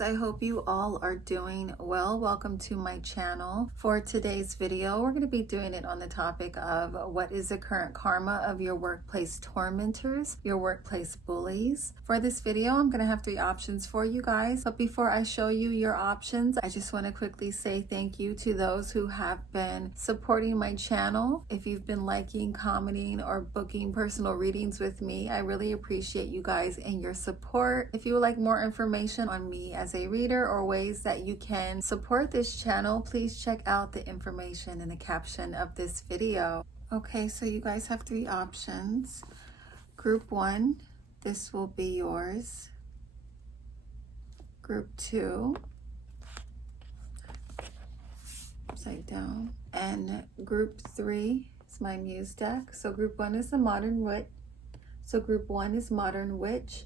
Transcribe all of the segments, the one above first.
guys, I hope you all are doing well. Welcome to my channel. For today's video, we're going to be doing it on the topic of what is the current karma of your workplace tormentors, your workplace bullies. For this video, I'm going to have 3 options for you guys. But before I show you your options, I just want to quickly say thank you to those who have been supporting my channel. If you've been liking, commenting, or booking personal readings with me, I really appreciate you guys and your support. If you would like more information on me as a reader or ways that you can support this channel, please check out the information in the caption of this video. Okay, so you guys have 3 options. Group 1, this will be yours. Group 2, upside down. And group 3 is my muse deck. So group 1 is the modern witch. Group 1 is modern witch.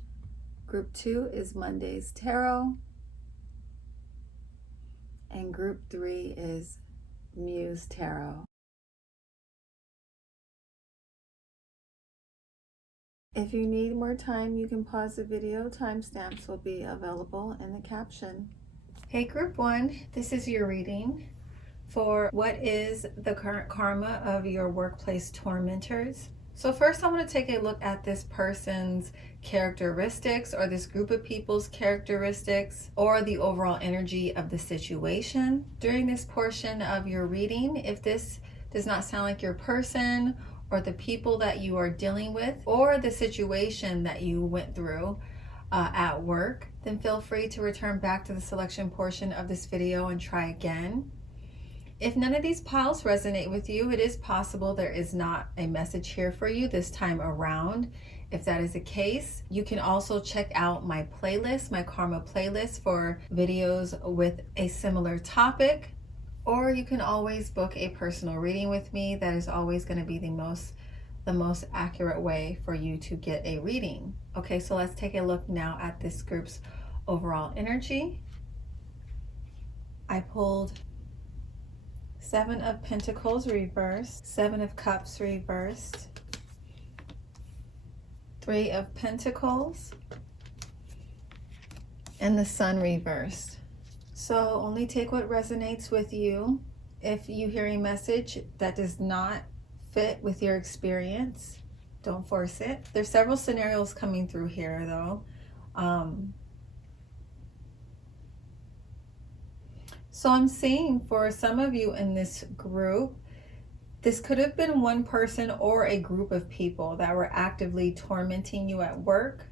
Group 2 is Monday's tarot. And group 3 is Muse Tarot. If you need more time, you can pause the video. Timestamps will be available in the caption. Hey group 1, this is your reading for what is the current karma of your workplace tormentors. So first I want to take a look at this person's characteristics, or this group of people's characteristics, or the overall energy of the situation. During this portion of your reading, if this does not sound like your person or the people that you are dealing with or the situation that you went through at work, then feel free to return back to the selection portion of this video and try again. If none of these piles resonate with you, it is possible there is not a message here for you this time around. If that is the case, you can also check out my playlist, my karma playlist, for videos with a similar topic. Or you can always book a personal reading with me. That is always going to be the most accurate way for you to get a reading. Okay, so let's take a look now at this group's overall energy. I pulled 7 of Pentacles reversed, 7 of Cups reversed, 3 of Pentacles, and the Sun reversed. So only take what resonates with you. If you hear a message that does not fit with your experience, don't force it. There's several scenarios coming through here though. So I'm seeing for some of you in this group, this could have been one person or a group of people that were actively tormenting you at work.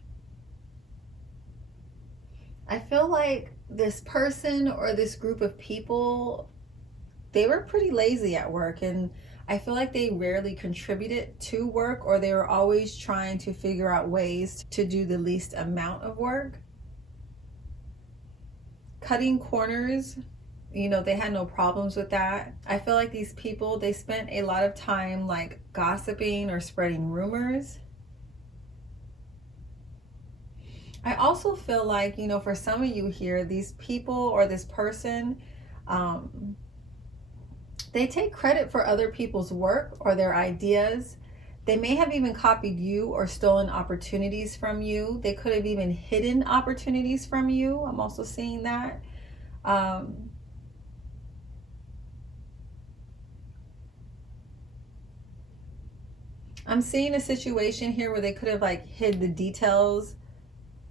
I feel like this person or this group of people, they were pretty lazy at work, and I feel like they rarely contributed to work, or they were always trying to figure out ways to do the least amount of work. Cutting corners, you know, they had no problems with that. I feel like these people, they spent a lot of time like gossiping or spreading rumors. I also feel like, you know, for some of you here, these people or this person, they take credit for other people's work or their ideas. They may have even copied you or stolen opportunities from you. They could have even hidden opportunities from you. I'm also seeing that. I'm seeing a situation here where they could have like hid the details.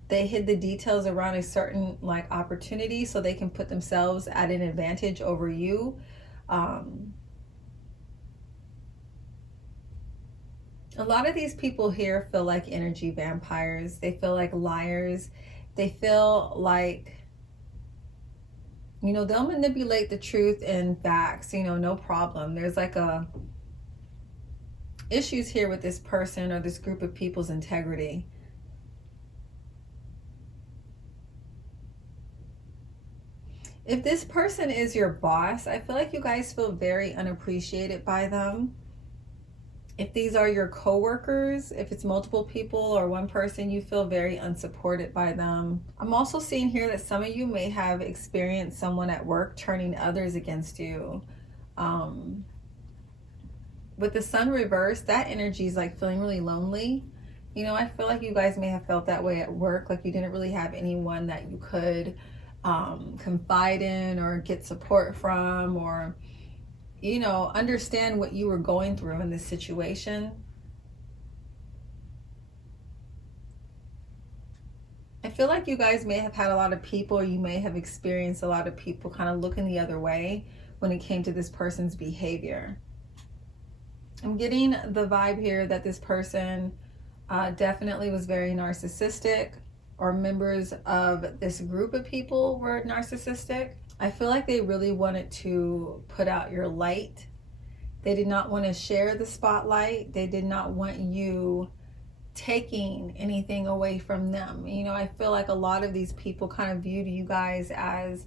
They hid the details around a certain like opportunity so they can put themselves at an advantage over you. A lot of these people here feel like energy vampires. They feel like liars. They feel like, you know, they'll manipulate the truth and facts, you know, no problem. There's like issues here with this person or this group of people's integrity. If this person is your boss, I feel like you guys feel very unappreciated by them. If these are your coworkers, if it's multiple people or one person, you feel very unsupported by them. I'm also seeing here that some of you may have experienced someone at work turning others against you. With the Sun reversed, that energy is like feeling really lonely. You know, I feel like you guys may have felt that way at work, like you didn't really have anyone that you could confide in or get support from, or, you know, understand what you were going through in this situation. I feel like you guys may have had a lot of people, you may have experienced a lot of people kind of looking the other way when it came to this person's behavior. I'm getting the vibe here that this person definitely was very narcissistic, or members of this group of people were narcissistic. I feel like they really wanted to put out your light. They did not want to share the spotlight. They did not want you taking anything away from them. You know, I feel like a lot of these people kind of viewed you guys as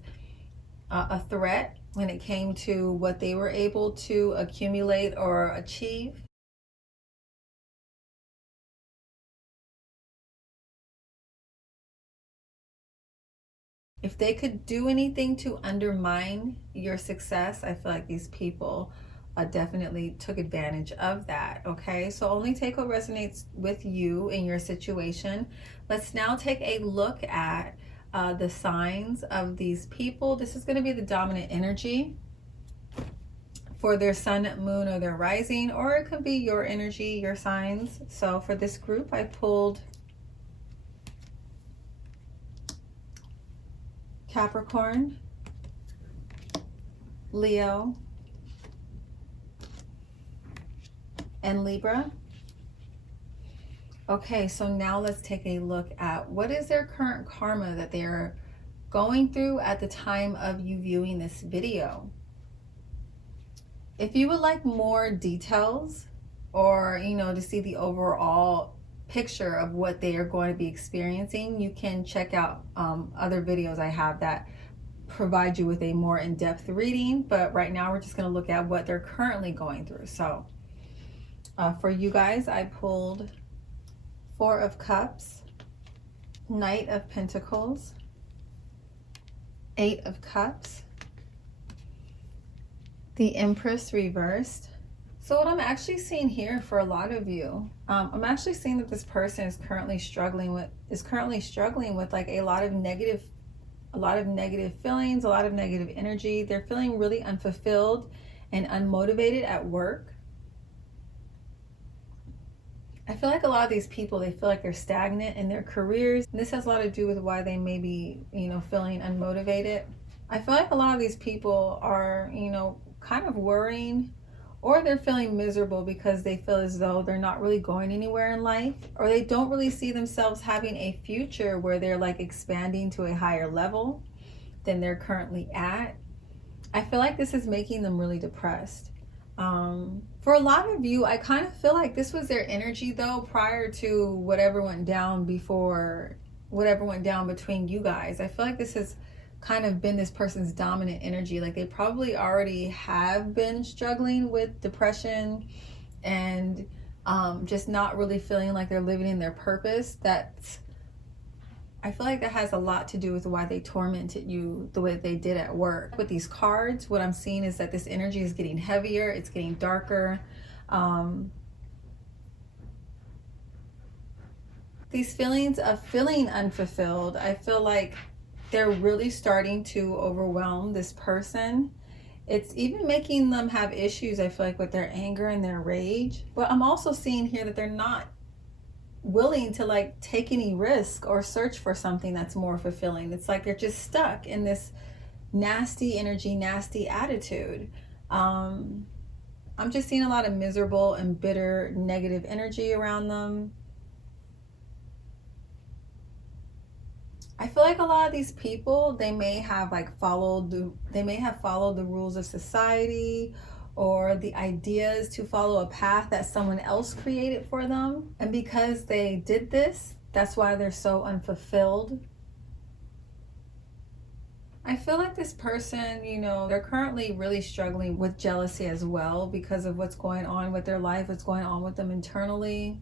a threat when it came to what they were able to accumulate or achieve. If they could do anything to undermine your success, I feel like these people definitely took advantage of that. Okay, so only take what resonates with you in your situation. Let's now take a look at the signs of these people. This is going to be the dominant energy for their sun, moon, or their rising, or it could be your energy, your signs. So for this group, I pulled Capricorn, Leo, and Libra. Okay, so now let's take a look at what is their current karma that they're going through at the time of you viewing this video. If you would like more details, or, you know, to see the overall picture of what they are going to be experiencing, you can check out other videos I have that provide you with a more in-depth reading. But right now we're just going to look at what they're currently going through. So for you guys, I pulled Four of Cups, Knight of Pentacles, Eight of Cups, the Empress reversed. So what I'm actually seeing here for a lot of you, I'm actually seeing that this person is currently struggling with like a lot of negative feelings, a lot of negative energy. They're feeling really unfulfilled and unmotivated at work. I feel like a lot of these people, they feel like they're stagnant in their careers. And this has a lot to do with why they may be, you know, feeling unmotivated. I feel like a lot of these people are, you know, kind of worrying, or they're feeling miserable because they feel as though they're not really going anywhere in life, or they don't really see themselves having a future where they're like expanding to a higher level than they're currently at. I feel like this is making them really depressed. For a lot of you, I kind of feel like this was their energy though, prior to whatever went down between you guys. I feel like this has kind of been this person's dominant energy. Like they probably already have been struggling with depression and just not really feeling like they're living in their purpose. I feel like that has a lot to do with why they tormented you the way that they did at work. With these cards, what I'm seeing is that this energy is getting heavier, it's getting darker. These feelings of feeling unfulfilled, I feel like they're really starting to overwhelm this person. It's even making them have issues, I feel like, with their anger and their rage. But I'm also seeing here that they're not willing to like take any risk or search for something that's more fulfilling. It's like they're just stuck in this nasty energy, nasty attitude. I'm just seeing a lot of miserable and bitter negative energy around them. I feel like a lot of these people, they may have followed the rules of society, or the ideas to follow a path that someone else created for them. And because they did this, that's why they're so unfulfilled. I feel like this person, you know, they're currently really struggling with jealousy as well because of what's going on with their life, what's going on with them internally.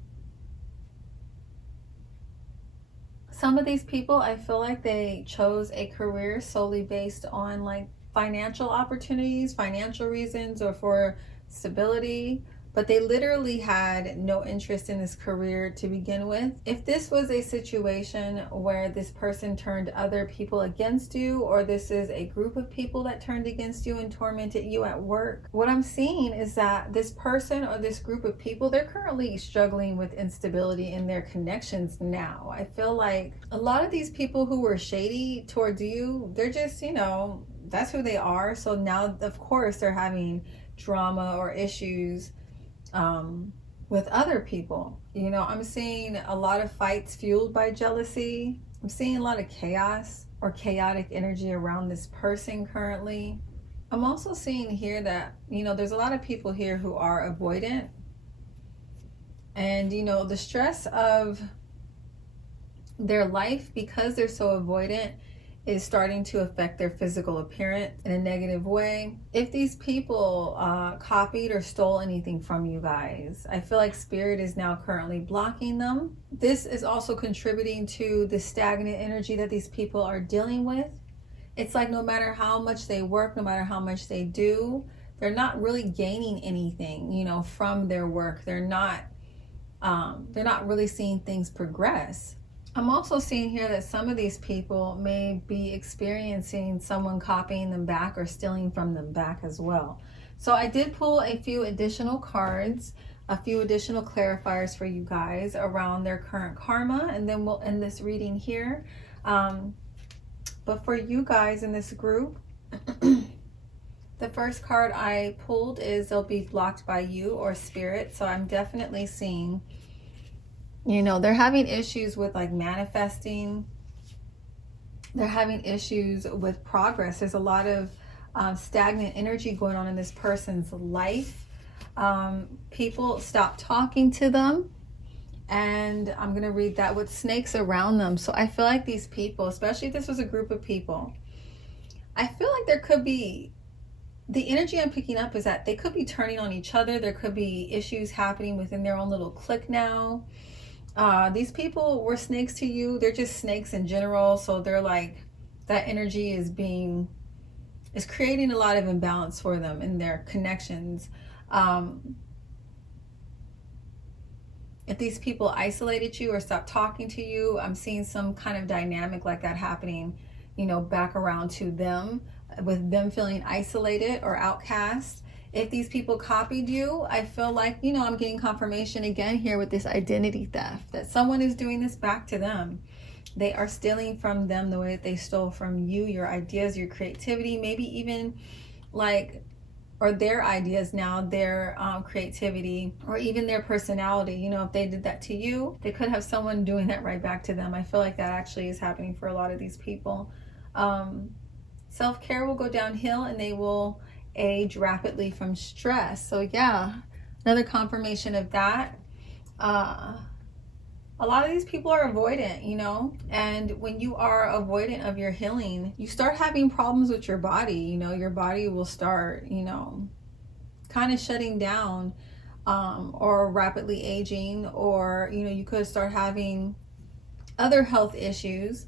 Some of these people, I feel like they chose a career solely based on like financial opportunities, financial reasons, or for stability. but they literally had no interest in this career to begin with. If this was a situation where this person turned other people against you, or this is a group of people that turned against you and tormented you at work, what I'm seeing is that this person or this group of people, they're currently struggling with instability in their connections now. I feel like a lot of these people who were shady towards you, they're just, you know, that's who they are. So now, of course, they're having drama or issues with other people. You know, I'm seeing a lot of fights fueled by jealousy. I'm seeing a lot of chaos or chaotic energy around this person currently. I'm also seeing here that, you know, there's a lot of people here who are avoidant. And, you know, the stress of their life, because they're so avoidant, is starting to affect their physical appearance in a negative way. If these people copied or stole anything from you guys, I feel like Spirit is now currently blocking them. This is also contributing to the stagnant energy that these people are dealing with. It's like no matter how much they work, no matter how much they do, they're not really gaining anything, you know, from their work. They're not really seeing things progress. I'm also seeing here that some of these people may be experiencing someone copying them back or stealing from them back as well. So I did pull a few additional cards, a few additional clarifiers for you guys around their current karma, and then we'll end this reading here. But for you guys in this group, the first card I pulled is they'll be blocked by you or Spirit. So I'm definitely seeing, you know, they're having issues with like manifesting. They're having issues with progress. There's a lot of stagnant energy going on in this person's life. People stop talking to them. And I'm going to read that with snakes around them. So I feel like these people, especially if this was a group of people, I feel like there could be, the energy I'm picking up is that they could be turning on each other. There could be issues happening within their own little clique now. These people were snakes to you. They're just snakes in general. So they're like, that energy is creating a lot of imbalance for them in their connections. If these people isolated you or stopped talking to you, I'm seeing some kind of dynamic like that happening, you know, back around to them, with them feeling isolated or outcast. If these people copied you, I feel like, you know, I'm getting confirmation again here with this identity theft, that someone is doing this back to them. They are stealing from them the way that they stole from you, your ideas, your creativity, maybe even like, or their ideas now, their creativity, or even their personality. You know, if they did that to you, they could have someone doing that right back to them. I feel like that actually is happening for a lot of these people. Self-care will go downhill and they will age rapidly from stress. So yeah, another confirmation of that. A lot of these people are avoidant, you know, and when you are avoidant of your healing, you start having problems with your body. You know, your body will start, you know, kind of shutting down, or rapidly aging, or, you know, you could start having other health issues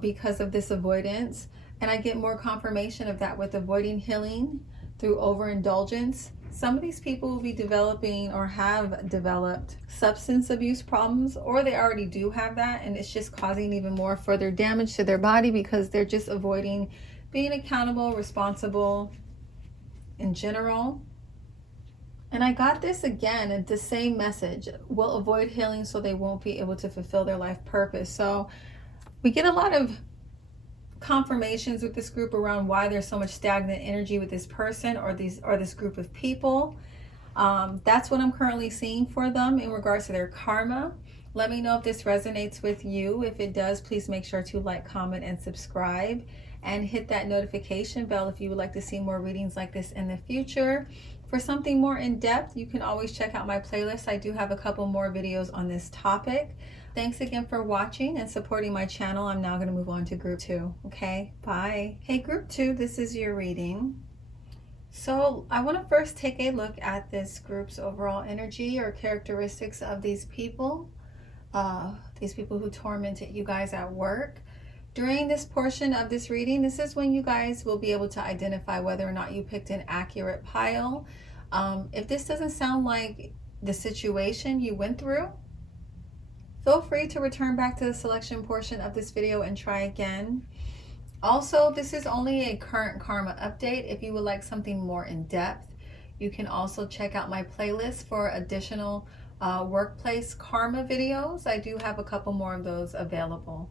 because of this avoidance. And I get more confirmation of that with avoiding healing through overindulgence. Some of these people will be developing or have developed substance abuse problems, or they already do have that, and it's just causing even more further damage to their body because they're just avoiding being accountable, responsible in general. And I got this again, and the same message, will avoid healing so they won't be able to fulfill their life purpose. So we get a lot of confirmations with this group around why there's so much stagnant energy with this person or this group of people. That's what I'm currently seeing for them in regards to their karma. Let me know if this resonates with you. If it does, please make sure to like, comment, and subscribe, and hit that notification bell if you would like to see more readings like this in the future. For something more in depth, you can always check out my playlist. I do have a couple more videos on this topic. Thanks again for watching and supporting my channel. I'm now going to move on to group 2. Okay, bye. Hey, group 2, this is your reading. So I want to first take a look at this group's overall energy or characteristics of these people who tormented you guys at work. During this portion of this reading, this is when you guys will be able to identify whether or not you picked an accurate pile. If this doesn't sound like the situation you went through, feel free to return back to the selection portion of this video and try again. Also, this is only a current karma update. If you would like something more in depth, you can also check out my playlist for additional workplace karma videos. I do have a couple more of those available.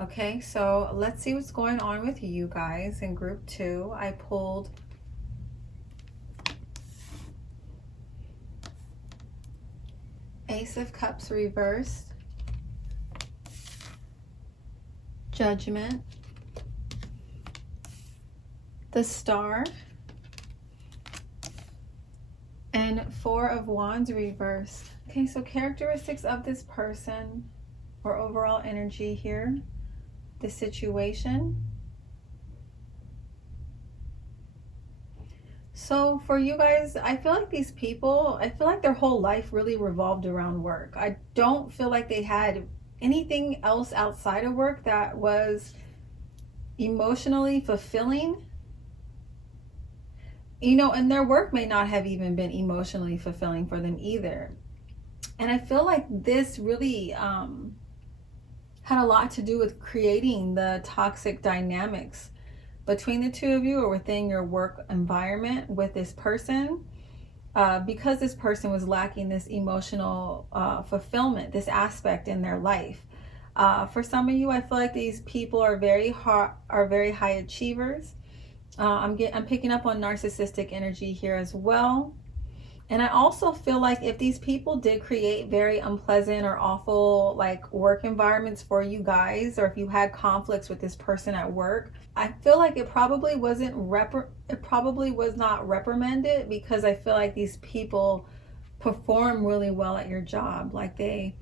Okay, so let's see what's going on with you guys in group 2. I pulled Ace of Cups reversed, Judgment, the Star, and Four of Wands reversed. Okay, so characteristics of this person or overall energy here, the situation. So for you guys, I feel like these people, I feel like their whole life really revolved around work. I don't feel like they had anything else outside of work that was emotionally fulfilling. You know, and their work may not have even been emotionally fulfilling for them either. And I feel like this really had a lot to do with creating the toxic dynamics between the two of you or within your work environment with this person, because this person was lacking this emotional fulfillment, this aspect in their life. For some of you, I feel like these people are very high achievers. I'm picking up on narcissistic energy here as well. And I also feel like if these people did create very unpleasant or awful like work environments for you guys, or if you had conflicts with this person at work, I feel like it probably was not reprimanded, because I feel like these people perform really well at your job. Like they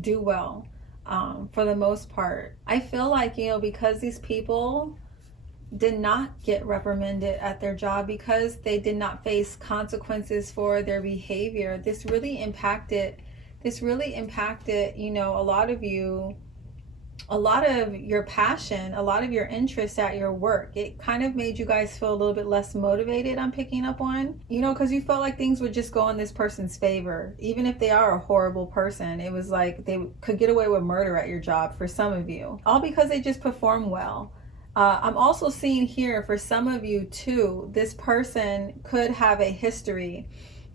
do well for the most part. I feel like, you know, because these people did not get reprimanded at their job, because they did not face consequences for their behavior, this really impacted, you know, a lot of your passion, a lot of your interest at your work. It kind of made you guys feel a little bit less motivated, I'm picking up on, you know, because you felt like things would just go in this person's favor. Even if they are a horrible person, it was like they could get away with murder at your job for some of you, all because they just perform well. I'm also seeing here for some of you too, this person could have a history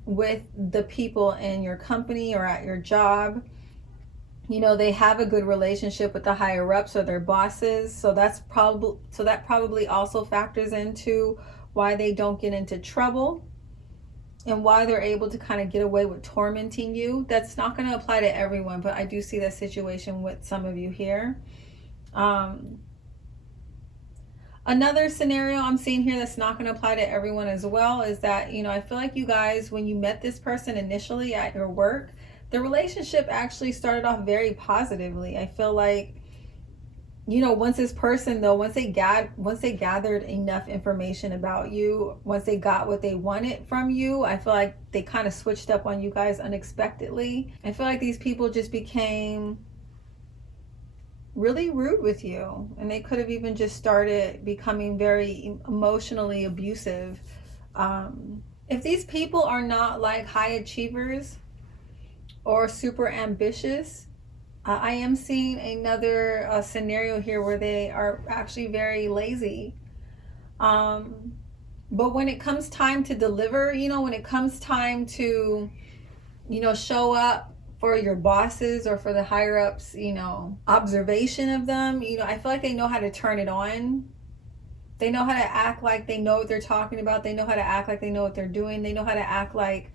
with the people in your company or at your job. You know, they have a good relationship with the higher ups or their bosses. So that probably also factors into why they don't get into trouble and why they're able to kind of get away with tormenting you. That's not going to apply to everyone, but I do see that situation with some of you here. Another scenario I'm seeing here that's not going to apply to everyone as well is that, you know, I feel like you guys, when you met this person initially at your work, the relationship actually started off very positively. I feel like, you know, once this person though, once they gathered enough information about you, once they got what they wanted from you, I feel like they kind of switched up on you guys unexpectedly. I feel like these people just became really rude with you, and they could have even just started becoming very emotionally abusive. If these people are not like high achievers or super ambitious, I am seeing another scenario here where they are actually very lazy. But when it comes time to deliver, you know, when it comes time to, you know, show up for your bosses or for the higher ups, you know, observation of them, you know, I feel like they know how to turn it on. They know how to act like they know what they're talking about. They know how to act like they know what they're doing. They know how to act like,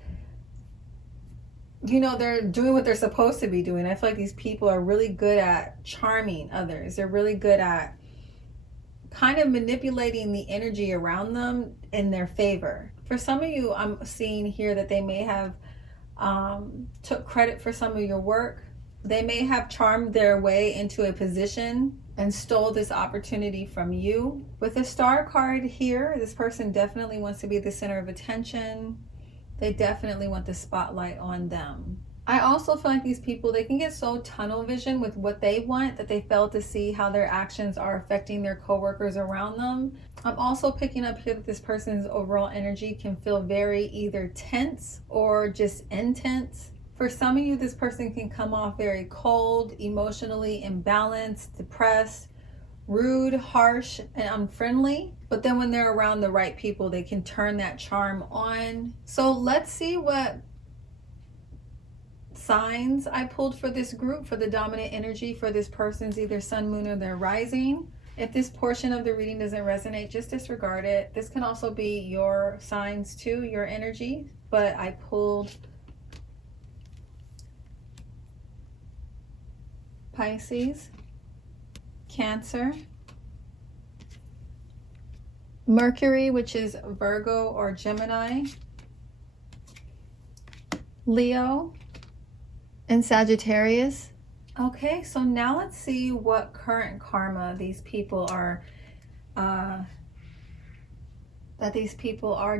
you know, they're doing what they're supposed to be doing. I feel like these people are really good at charming others. They're really good at kind of manipulating the energy around them in their favor. For some of you, I'm seeing here that they may have took credit for some of your work. They may have charmed their way into a position and stole this opportunity from you. With the Star card here, this person definitely wants to be the center of attention. They definitely want the spotlight on them. I also feel like these people, they can get so tunnel vision with what they want that they fail to see how their actions are affecting their coworkers around them. I'm also picking up here that this person's overall energy can feel very either tense or just intense. For some of you, this person can come off very cold, emotionally imbalanced, depressed, rude, harsh, and unfriendly. But then when they're around the right people, they can turn that charm on. So let's see what signs I pulled for this group, for the dominant energy for this person's either sun, moon, or their rising. If this portion of the reading doesn't resonate, just disregard it. This can also be your signs too, your energy, but I pulled Pisces, Cancer, Mercury, which is Virgo or Gemini, Leo, and Sagittarius. Okay, so now let's see what current karma these people are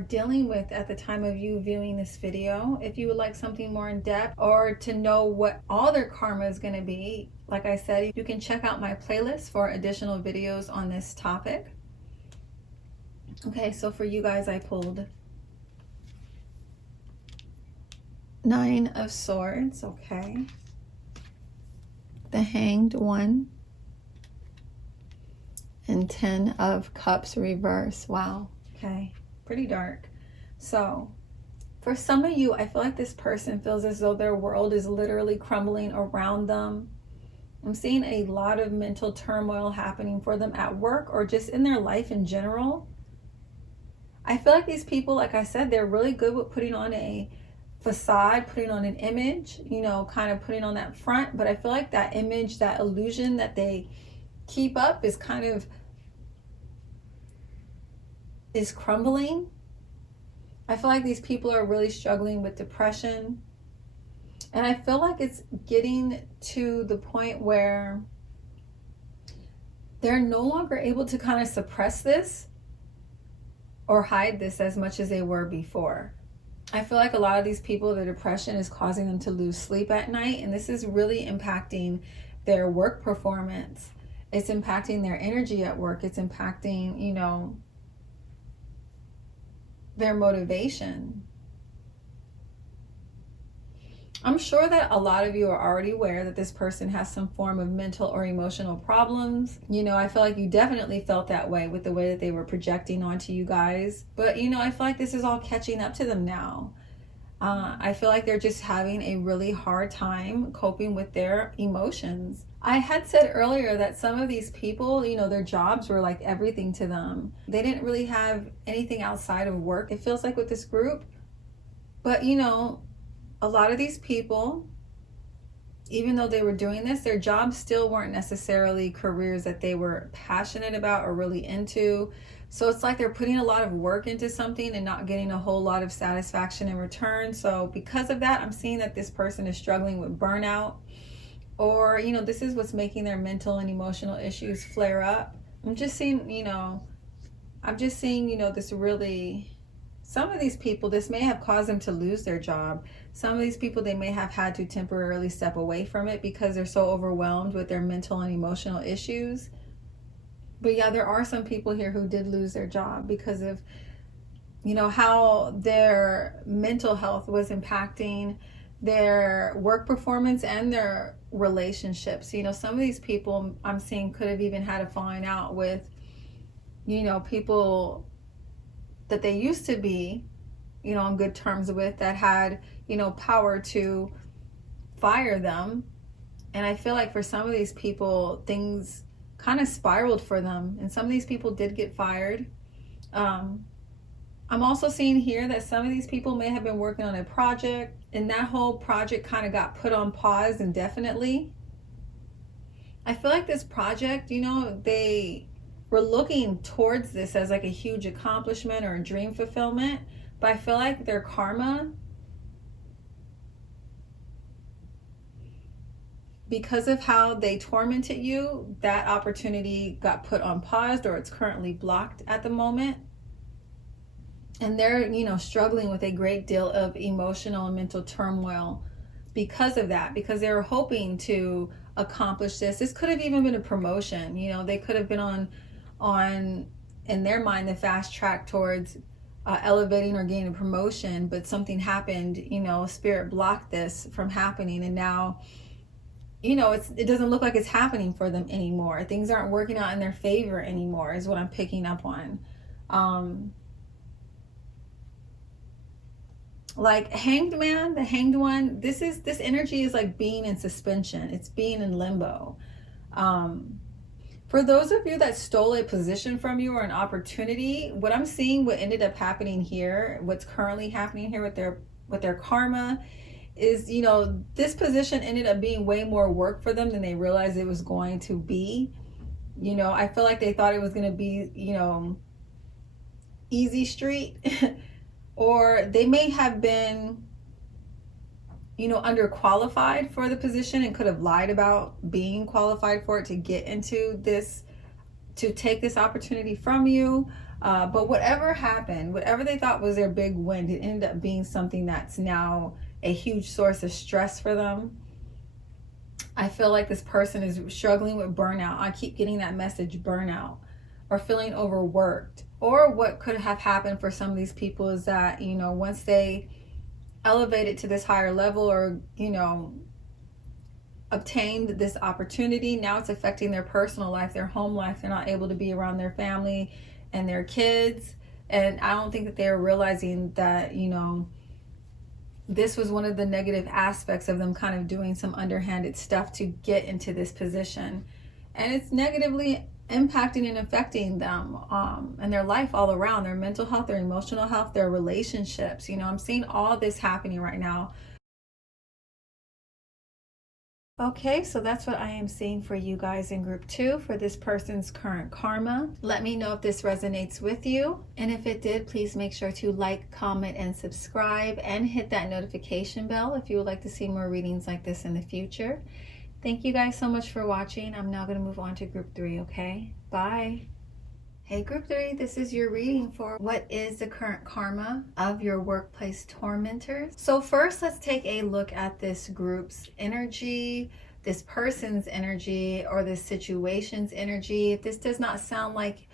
dealing with at the time of you viewing this video. If you would like something more in depth or to know what all their karma is going to be, like I said, you can check out my playlist for additional videos on this topic. Okay, so for you guys, I pulled Nine of Swords, okay. The Hanged One. And 10 of Cups reverse. Wow, okay, pretty dark. So for some of you, I feel like this person feels as though their world is literally crumbling around them. I'm seeing a lot of mental turmoil happening for them at work or just in their life in general. I feel like these people, like I said, they're really good with putting on a facade, putting on an image, you know, kind of putting on that front. But I feel like that image, that illusion that they keep up is crumbling. I feel like these people are really struggling with depression. And I feel like it's getting to the point where they're no longer able to kind of suppress this or hide this as much as they were before. I feel like a lot of these people, the depression is causing them to lose sleep at night, and this is really impacting their work performance. It's impacting their energy at work. It's impacting, you know, their motivation. I'm sure that a lot of you are already aware that this person has some form of mental or emotional problems. You know, I feel like you definitely felt that way with the way that they were projecting onto you guys. But, you know, I feel like this is all catching up to them now. I feel like they're just having a really hard time coping with their emotions. I had said earlier that some of these people, you know, their jobs were like everything to them. They didn't really have anything outside of work, it feels like, with this group. But, you know, a lot of these people, even though they were doing this, their jobs still weren't necessarily careers that they were passionate about or really into. So it's like they're putting a lot of work into something and not getting a whole lot of satisfaction in return. So because of that, I'm seeing that this person is struggling with burnout, or, you know, this is what's making their mental and emotional issues flare up. I'm just seeing, you know, this really, some of these people, this may have caused them to lose their job. Some of these people, they may have had to temporarily step away from it because they're so overwhelmed with their mental and emotional issues. But yeah, there are some people here who did lose their job because of, you know, how their mental health was impacting their work performance and their relationships. You know, some of these people I'm seeing could have even had a falling out with, you know, people that they used to be, you know, on good terms with, that had, you know, power to fire them. And I feel like for some of these people, things kind of spiraled for them, and some of these people did get fired. I'm also seeing here that some of these people may have been working on a project, and that whole project kind of got put on pause indefinitely. I feel like this project, you know, they were looking towards this as like a huge accomplishment or a dream fulfillment, but I feel like their karma, because of how they tormented you, that opportunity got put on pause, or it's currently blocked at the moment. And they're, you know, struggling with a great deal of emotional and mental turmoil because of that, because they were hoping to accomplish this. This could have even been a promotion. You know, they could have been on in their mind the fast track towards elevating or gaining a promotion, but something happened, you know, spirit blocked this from happening, and now, you know, it doesn't look like it's happening for them anymore. Things aren't working out in their favor anymore, is what I'm picking up on. Like Hanged Man, the Hanged One, this energy is like being in suspension. It's being in limbo. For those of you that stole a position from you or an opportunity, what I'm seeing, what ended up happening here, what's currently happening here with their karma is, you know, this position ended up being way more work for them than they realized it was going to be. You know, I feel like they thought it was going to be, you know, easy street or they may have been, you know, underqualified for the position and could have lied about being qualified for it to get into this, to take this opportunity from you. But whatever happened, whatever they thought was their big win, it ended up being something that's now a huge source of stress for them. I feel like this person is struggling with burnout. I keep getting that message, burnout, or feeling overworked. Or what could have happened for some of these people is that, you know, once they elevated to this higher level or, you know, obtained this opportunity, now it's affecting their personal life, their home life. They're not able to be around their family and their kids. And I don't think that they're realizing that, you know, this was one of the negative aspects of them kind of doing some underhanded stuff to get into this position. And it's negatively impacting and affecting them and their life all around, their mental health, their emotional health, their relationships. You know, I'm seeing all this happening right now. Okay, so that's what I am seeing for you guys in group 2 for this person's current karma. Let me know if this resonates with you. And if it did, please make sure to like, comment, and subscribe and hit that notification bell if you would like to see more readings like this in the future. Thank you guys so much for watching. I'm now going to move on to group 3, okay? Bye. Hey group 3, this is your reading for what is the current karma of your workplace tormentors. So first, let's take a look at this group's energy, this person's energy, or this situation's energy. If this does not sound like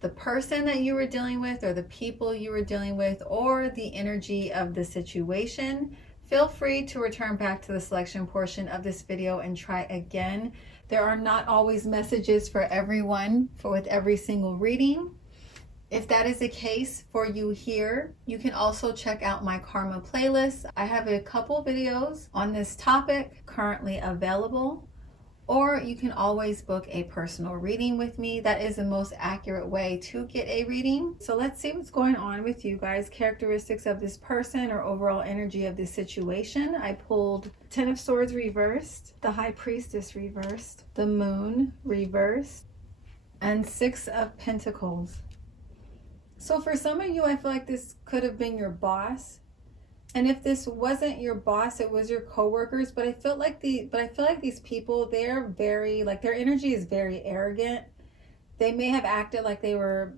the person that you were dealing with or the people you were dealing with or the energy of the situation, feel free to return back to the selection portion of this video and try again. There are not always messages for everyone with every single reading. If that is the case for you here, you can also check out my karma playlist. I have a couple videos on this topic currently available, or you can always book a personal reading with me. That is the most accurate way to get a reading. So let's see what's going on with you guys. Characteristics of this person or overall energy of this situation. I pulled 10 of Swords reversed, the High Priestess reversed, the Moon reversed, and 6 of Pentacles. So for some of you, I feel like this could have been your boss. And if this wasn't your boss, it was your coworkers. But I feel like these people, they're very, like, their energy is very arrogant. They may have acted like they were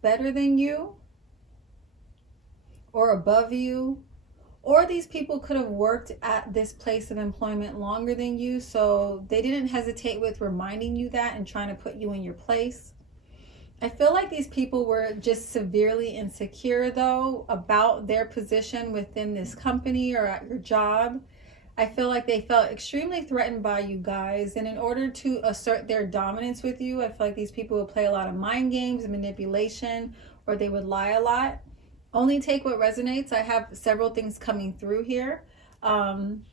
better than you or above you. Or these people could have worked at this place of employment longer than you, so they didn't hesitate with reminding you that and trying to put you in your place. I feel like these people were just severely insecure, though, about their position within this company or at your job. I feel like they felt extremely threatened by you guys, and in order to assert their dominance with you, I feel like these people would play a lot of mind games and manipulation, or they would lie a lot. Only take what resonates. I have several things coming through here. Some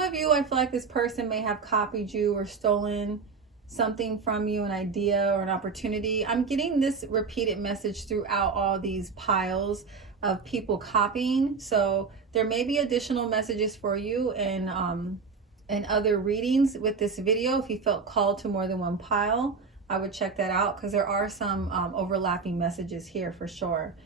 of you, I feel like this person may have copied you or stolen something from you, an idea or an opportunity. I'm getting this repeated message throughout all these piles of people copying. So there may be additional messages for you in other readings with this video. If you felt called to more than one pile, I would check that out because there are some overlapping messages here for sure.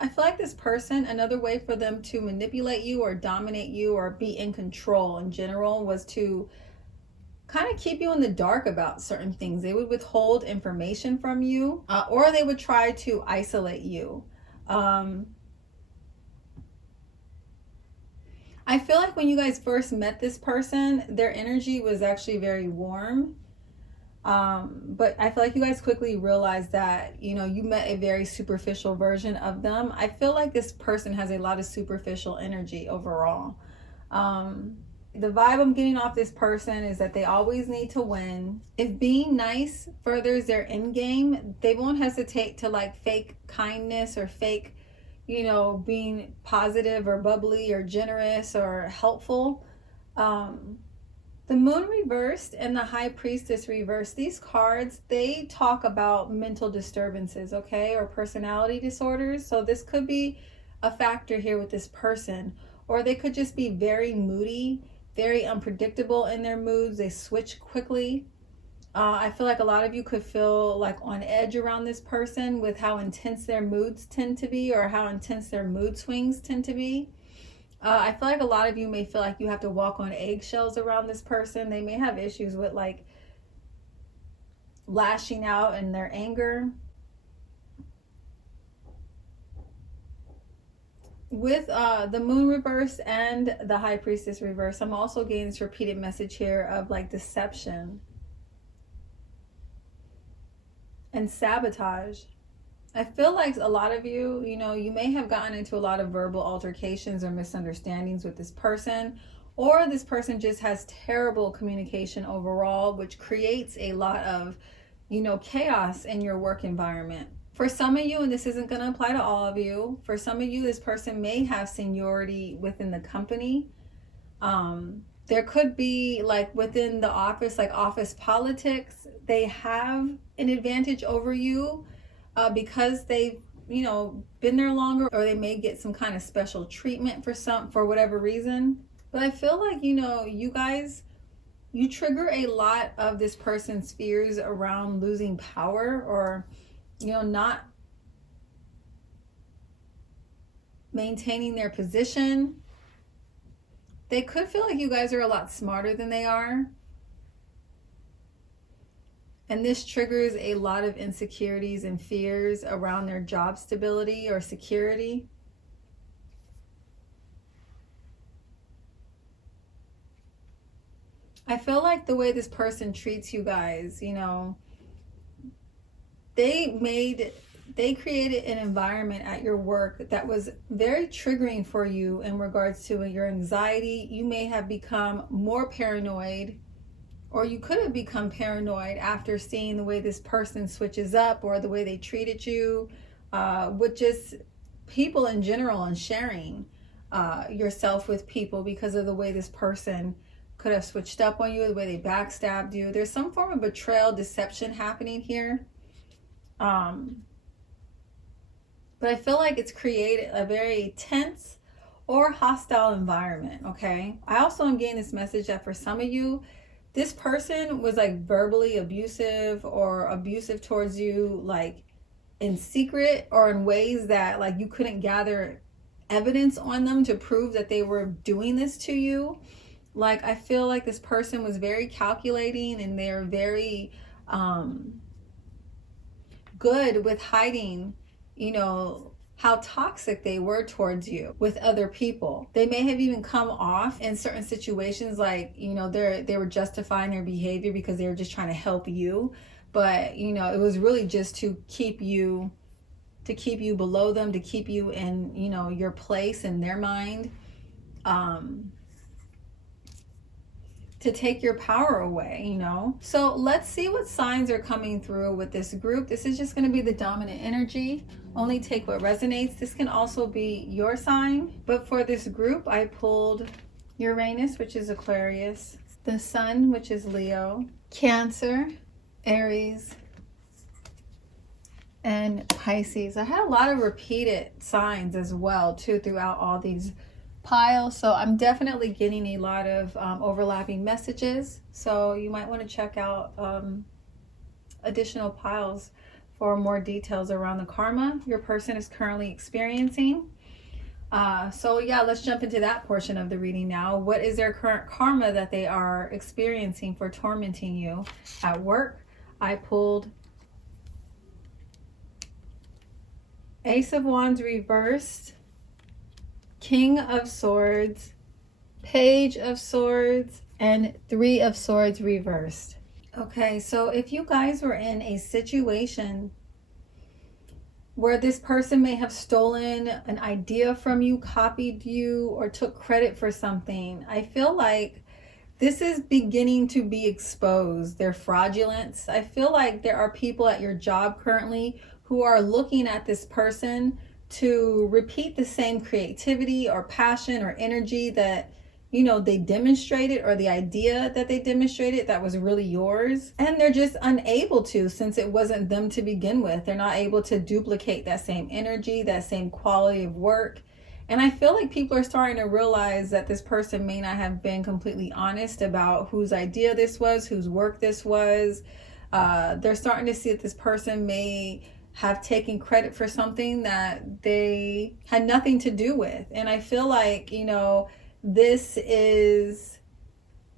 I feel like this person, another way for them to manipulate you or dominate you or be in control in general was to kind of keep you in the dark about certain things. They would withhold information from you, or they would try to isolate you. I feel like when you guys first met this person, their energy was actually very warm. But I feel like you guys quickly realized that, you know, you met a very superficial version of them. I feel like this person has a lot of superficial energy overall. The vibe I'm getting off this person is that they always need to win. If being nice furthers their end game, they won't hesitate to like fake kindness or fake, you know, being positive or bubbly or generous or helpful. The Moon reversed and the High Priestess reversed, these cards, they talk about mental disturbances, okay, or personality disorders. So this could be a factor here with this person, or they could just be very moody, very unpredictable in their moods. They switch quickly. I feel like a lot of you could feel like on edge around this person with how intense their moods tend to be, or how intense their mood swings tend to be. I feel like a lot of you may feel like you have to walk on eggshells around this person. They may have issues with like lashing out in their anger. With the Moon reverse and the High Priestess reverse, I'm also getting this repeated message here of like deception and sabotage. I feel like a lot of you, you know, you may have gotten into a lot of verbal altercations or misunderstandings with this person, or this person just has terrible communication overall, which creates a lot of, you know, chaos in your work environment. For some of you, and this isn't going to apply to all of you, for some of you, this person may have seniority within the company. There could be like within the office, like office politics, they have an advantage over you. Because they've, you know, been there longer, or they may get some kind of special treatment for whatever reason. But I feel like, you know, you guys, you trigger a lot of this person's fears around losing power, or, you know, not maintaining their position. They could feel like you guys are a lot smarter than they are. And this triggers a lot of insecurities and fears around their job stability or security. I feel like the way this person treats you guys, you know, they created an environment at your work that was very triggering for you in regards to your anxiety. You may have become more paranoid, or you could have become paranoid after seeing the way this person switches up, or the way they treated you, with just people in general, and sharing yourself with people because of the way this person could have switched up on you, the way they backstabbed you. There's some form of betrayal, deception happening here. But I feel like it's created a very tense or hostile environment, okay? I also am getting this message that for some of you, this person was like verbally abusive or abusive towards you, like in secret, or in ways that like you couldn't gather evidence on them to prove that they were doing this to you. Like, I feel like this person was very calculating, and they're very good with hiding, you know, how toxic they were towards you with other people. They may have even come off in certain situations like, you know, they were justifying their behavior because they were just trying to help you. But, you know, it was really just to keep you below them, to keep you in, you know, your place in their mind, to take your power away, you know. So let's see what signs are coming through with this group. This is just going to be the dominant energy. Only take what resonates. This can also be your sign. But for this group, I pulled Uranus, which is Aquarius, the Sun, which is Leo, Cancer, Aries, and Pisces. I had a lot of repeated signs as well, too, throughout all these piles. So I'm definitely getting a lot of overlapping messages. So you might want to check out additional piles for more details around the karma your person is currently experiencing. So yeah, let's jump into that portion of the reading now. What is their current karma that they are experiencing for tormenting you at work? I pulled Ace of Wands reversed, King of Swords, Page of Swords, and Three of Swords reversed. Okay, so if you guys were in a situation where this person may have stolen an idea from you, copied you, or took credit for something, I feel like this is beginning to be exposed. Their fraudulence. I feel like there are people at your job currently who are looking at this person to repeat the same creativity or passion or energy that, you know, they demonstrated, or the idea that they demonstrated that was really yours. And they're just unable to, since it wasn't them to begin with. They're not able to duplicate that same energy, that same quality of work. And I feel like people are starting to realize that this person may not have been completely honest about whose idea this was, whose work this was. They're starting to see that this person may have taken credit for something that they had nothing to do with. And I feel like, you know, this is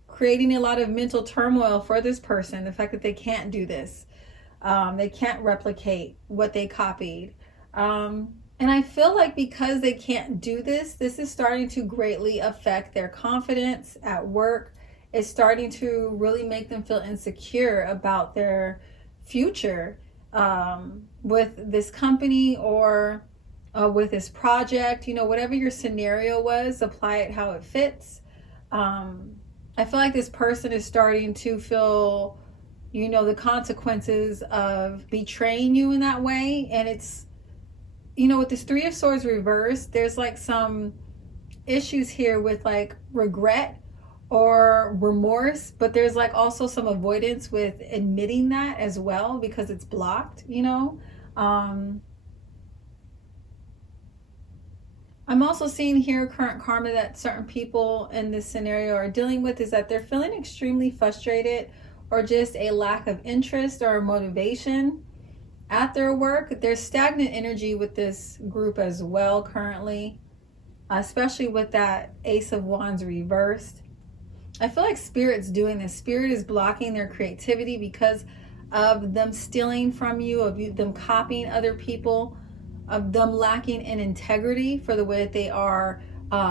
creating a lot of mental turmoil for this person. The fact that they can't do this. They can't replicate what they copied. And I feel like because they can't do this, this is starting to greatly affect their confidence at work. It's starting to really make them feel insecure about their future with this company or with this project. You know, whatever your scenario was, apply it how it fits. I feel like this person is starting to feel, you know, the consequences of betraying you in that way. And it's, you know, with this Three of Swords reversed, there's like some issues here with like regret or remorse, but there's like also some avoidance with admitting that as well because it's blocked, you know. I'm also seeing here current karma that certain people in this scenario are dealing with is that they're feeling extremely frustrated or just a lack of interest or motivation at their work. There's stagnant energy with this group as well currently, especially with that Ace of Wands reversed. I feel like Spirit's doing this. Spirit is blocking their creativity because of them stealing from you, of them copying other people, of them lacking in integrity for the way that they are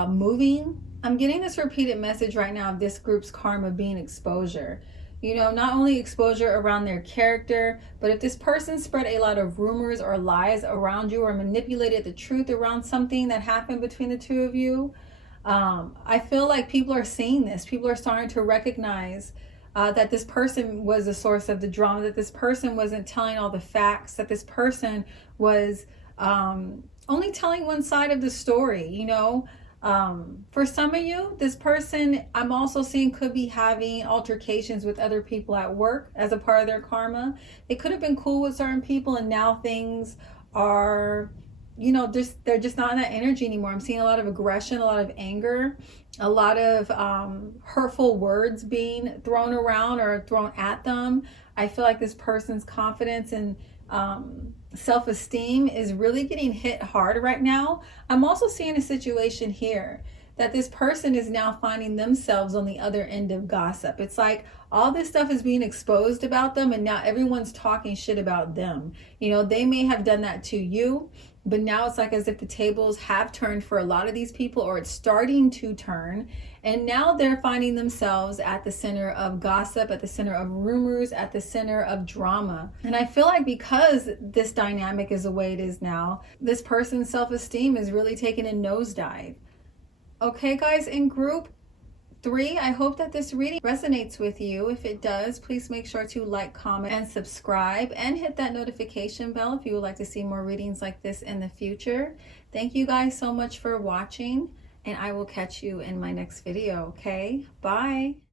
moving. I'm getting this repeated message right now of this group's karma being exposure. You know, not only exposure around their character, but if this person spread a lot of rumors or lies around you or manipulated the truth around something that happened between the two of you, I feel like people are seeing this. People are starting to recognize that this person was the source of the drama, that this person wasn't telling all the facts, that this person was only telling one side of the story, you know. For some of you, this person I'm also seeing could be having altercations with other people at work as a part of their karma. They could have been cool with certain people and now things are, you know, they're just not in that energy anymore. I'm seeing a lot of aggression, a lot of anger, a lot of hurtful words being thrown around or thrown at them. I feel like this person's confidence and self-esteem is really getting hit hard right now. I'm also seeing a situation here that this person is now finding themselves on the other end of gossip. It's like all this stuff is being exposed about them and now everyone's talking shit about them. You know, they may have done that to you, but now it's like as if the tables have turned for a lot of these people, or it's starting to turn. And now they're finding themselves at the center of gossip, at the center of rumors, at the center of drama. And I feel like because this dynamic is the way it is now, this person's self-esteem is really taking a nosedive. Okay, guys, in group 3, I hope that this reading resonates with you. If it does, please make sure to like, comment, and subscribe, and hit that notification bell if you would like to see more readings like this in the future. Thank you guys so much for watching, and I will catch you in my next video, okay? Bye.